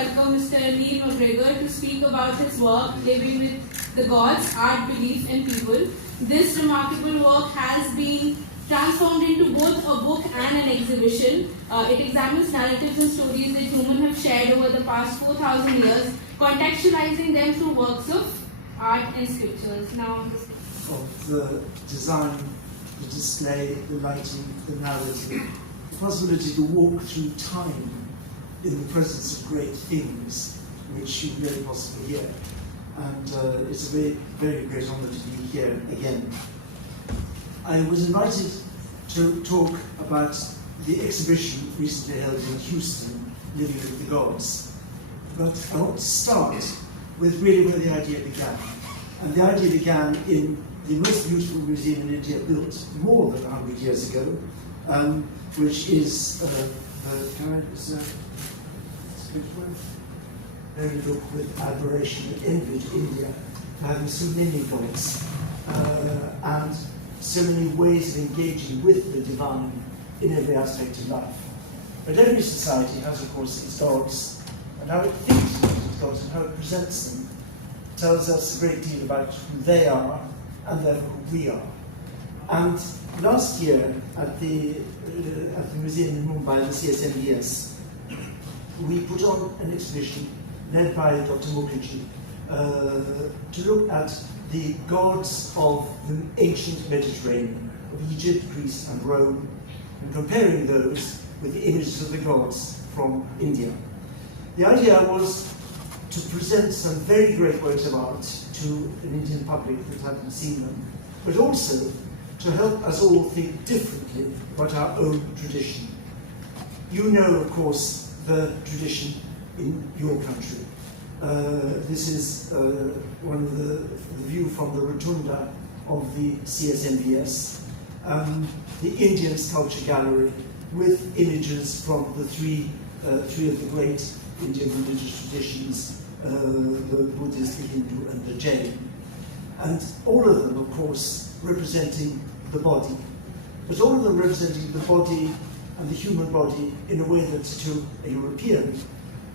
welcome Mr. MacGregor to speak about his work, Living with the Gods, Art, Belief and People. This remarkable work has been transformed into both a book and an exhibition. It examines narratives and stories that humans have shared over the past 4,000 years, contextualizing them through works of art and scriptures. Now, of the design, the display, the writing, the narrative, the possibility to walk through time in the presence of great things, which you very possibly hear. And it's a very, very great honour to be here again. I was invited to talk about the exhibition recently held in Houston, Living with the Gods. But I want to start with really where the idea began. And the idea began in the most beautiful museum in India, built more than 100 years ago, which is very look with admiration and envy to India for having so many gods and so many ways of engaging with the divine in every aspect of life. But every society has, of course, its gods, and how it thinks about its gods and how it presents them tells us a great deal about who they are and therefore who we are. And last year at the museum in Mumbai, the CSMBS, we put on an exhibition led by Dr. Mukherjee to look at the gods of the ancient Mediterranean, of Egypt, Greece and Rome, and comparing those with the images of the gods from India. The idea was to present some very great works of art to an Indian public that hadn't seen them, but also to help us all think differently about our own tradition. You know, of course, the tradition in your country. This is one of the view from the rotunda of the CSMBS, the Indian Sculpture Gallery with images from the three of the great Indian religious traditions, the Buddhist, the Hindu and the Jain. And all of them, of course, representing the body. But all of them representing the body and the human body in a way that to a European,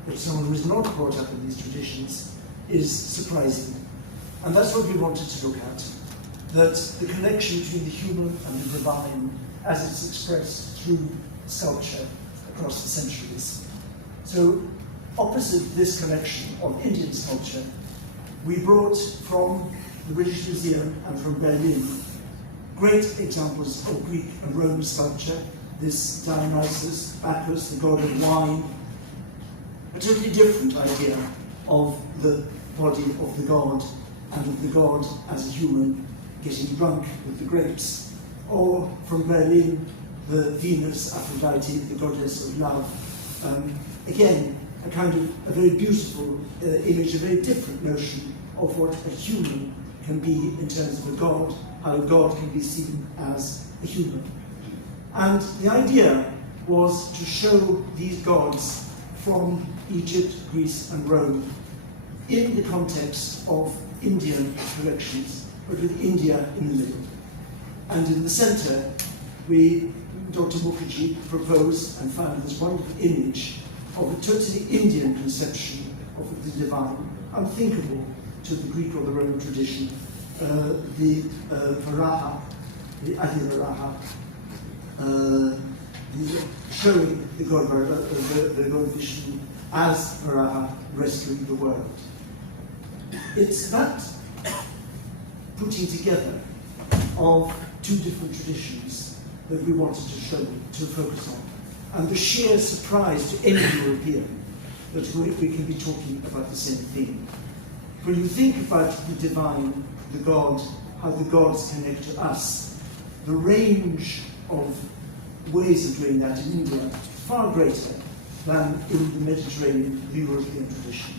but someone who is not brought up in these traditions, is surprising. And that's what we wanted to look at, that the connection between the human and the divine as it's expressed through sculpture across the centuries. So opposite this connection of Indian sculpture, we brought from the British Museum and from Berlin great examples of Greek and Roman sculpture, this Dionysus, Bacchus, the god of wine, a totally different idea of the body of the god and of the god as a human getting drunk with the grapes. Or from Berlin, the Venus, Aphrodite, the goddess of love. Again, a very beautiful image, a very different notion of what a human can be in terms of a god, how a god can be seen as a human. And the idea was to show these gods from Egypt, Greece and Rome in the context of Indian collections, but with India in the middle. And in the centre, Dr. Mukherjee proposed and found this wonderful image of a totally Indian conception of the divine, unthinkable to the Greek or the Roman tradition, the Varaha, the Adi Varaha, showing the God Vishnu as Varaha rescuing the world. It's that putting together of two different traditions that we wanted to focus on. And the sheer surprise to any European that we can be talking about the same thing. When you think about the divine, the God, how the gods connect to us, the range of ways of doing that in India is far greater than in the Mediterranean, the European tradition.